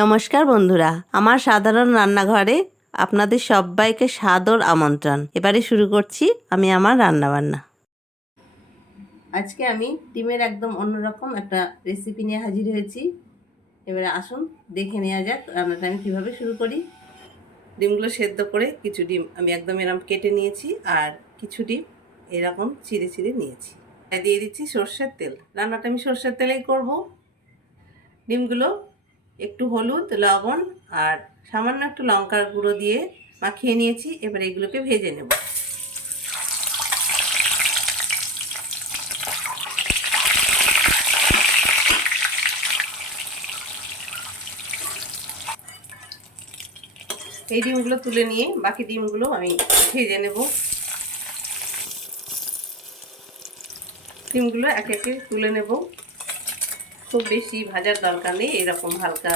নমস্কার বন্ধুরা, আমার সাধারণ রান্নাঘরে আপনাদের সবাইকে সাদর আমন্ত্রণ। এবারে শুরু করছি আমি আমার রান্নাবান্না। আজকে আমি ডিমের একদম অন্যরকম একটা রেসিপি নিয়ে হাজির হয়েছি। এবারে আসুন, দেখে নেওয়া যাক রান্নাটা আমি কীভাবে শুরু করি। ডিমগুলো সেদ্ধ করে কিছু ডিম আমি একদম এরকম কেটে নিয়েছি আর কিছু ডিম এরকম চিড়ে চিড়ে নিয়েছি। দিয়ে দিচ্ছি সর্ষের তেল। রান্নাটা আমি সর্ষের তেলেই করব। ডিমগুলো একটু হলুদ, লবণ আর সামান্য একটু লঙ্কার গুঁড়ো দিয়ে মাখিয়ে নিয়েছি। এবার এগুলোকে ভেজে নেব। এই ডিমগুলো তুলে নিয়ে বাকি ডিমগুলো আমি ভেজে নেব। ডিমগুলো এক একে তুলে নেব। খুব বেশি ভাজার দরকার নেই, এরকম হালকা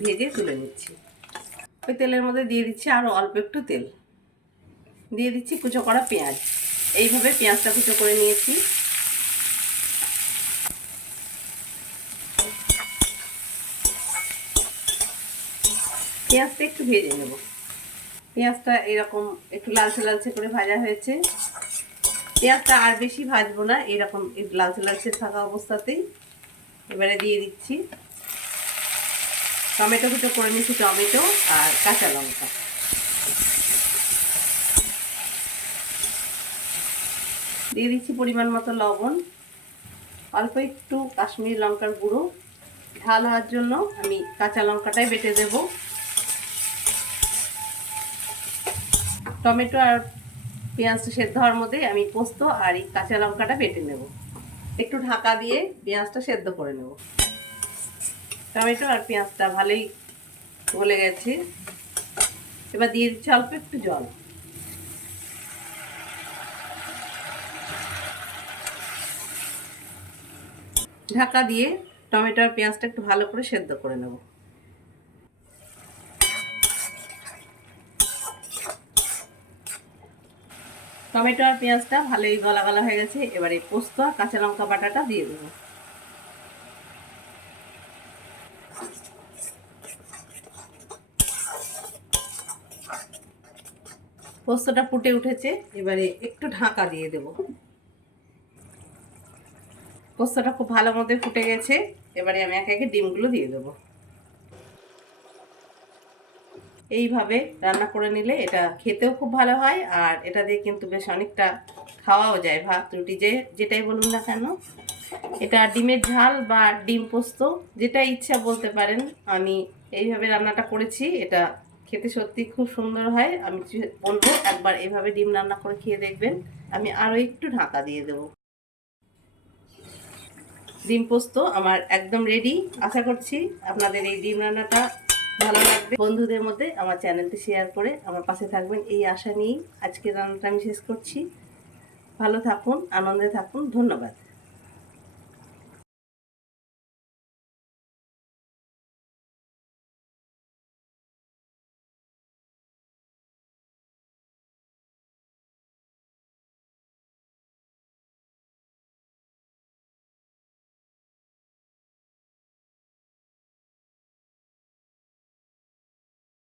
ভেজে তুলে নিচ্ছি। ওই তেলের মধ্যে দিয়ে দিচ্ছি আরও অল্প একটু তেল। দিয়ে দিচ্ছি কুচো করা পেঁয়াজ। এইভাবে পেঁয়াজটা কুচো করে নিয়েছি। পেঁয়াজটা একটু ভেজে নেব। পেঁয়াজটা এরকম একটু লালচে লালচে করে ভাজা হয়েছে। পেঁয়াজটা আর বেশি ভাজবো না, এরকম লালচে লালচে থাকা অবস্থাতেই। এবারে দিয়ে দিচ্ছি। টমেটো কুচো করে নিচ্ছি টমেটো আর কাঁচা লঙ্কা। দিয়ে দিচ্ছি পরিমাণ মতো লবণ। অল্প একটু কাশ্মীর লঙ্কার গুঁড়ো। ঝাল হওয়ার জন্য আমি কাঁচা লঙ্কাটাই বেটে দেব। টমেটো আর পেঁয়াজটা সেদ্ধ হওয়ার মধ্যে আমি পোস্ত আর এই কাঁচা লঙ্কাটা বেটে নেব। একটু ঢাকা দিয়ে পেঁয়াজটা সেদ্ধ করে নেব। টমেটো আর পেঁয়াজটা ভালোই গলে গেছে। এবার দিয়ে দিচ্ছি অল্প একটু জল। ঢাকা দিয়ে টমেটো আর পেঁয়াজটা একটু ভালো করে সেদ্ধ করে নেব। টমেটো আর পেঁয়াজটা ভালোই গলা গলা হয়ে গেছে। এবারে পোস্ত আর কাঁচা লঙ্কা বাটাটা দিয়ে দেবো। পোস্তটা ফুটে উঠেছে, এবারে একটু ঢাকা দিয়ে দেব। পোস্তটা খুব ভালো মতো ফুটে গেছে, এবারে আমি একে একে ডিমগুলো দিয়ে দেব। এইভাবে রান্না করে নিলে এটা খেতেও খুব ভালো হয় আর এটা দিয়ে কিন্তু বেশ অনেকটা খাওয়াও যায় ভাত, রুটি, যে, যেটাই বলুন না কেন। এটা ডিমের ঝাল বা ডিম পোস্ত যেটা ইচ্ছা বলতে পারেন, আমি এইভাবে রান্নাটা করেছি। এটা খেতে সত্যি খুব সুন্দর হয়। আমি বলব, একবার এভাবে ডিম রান্না করে খেয়ে দেখবেন। আমি আরও একটু ঢাকা দিয়ে দেবো। ডিম পোস্ত আমার একদম রেডি আশা করছি আপনাদের এই ডিম রান্নাটা ভালো লাগবে। বন্ধুদের মধ্যে আমার চ্যানেলটি শেয়ার করে আমার পাশে থাকবেন। এই আশা নিয়েই আজকের রান্নাটা আমি শেষ করছি। ভালো থাকুন, আনন্দে থাকুন। ধন্যবাদ।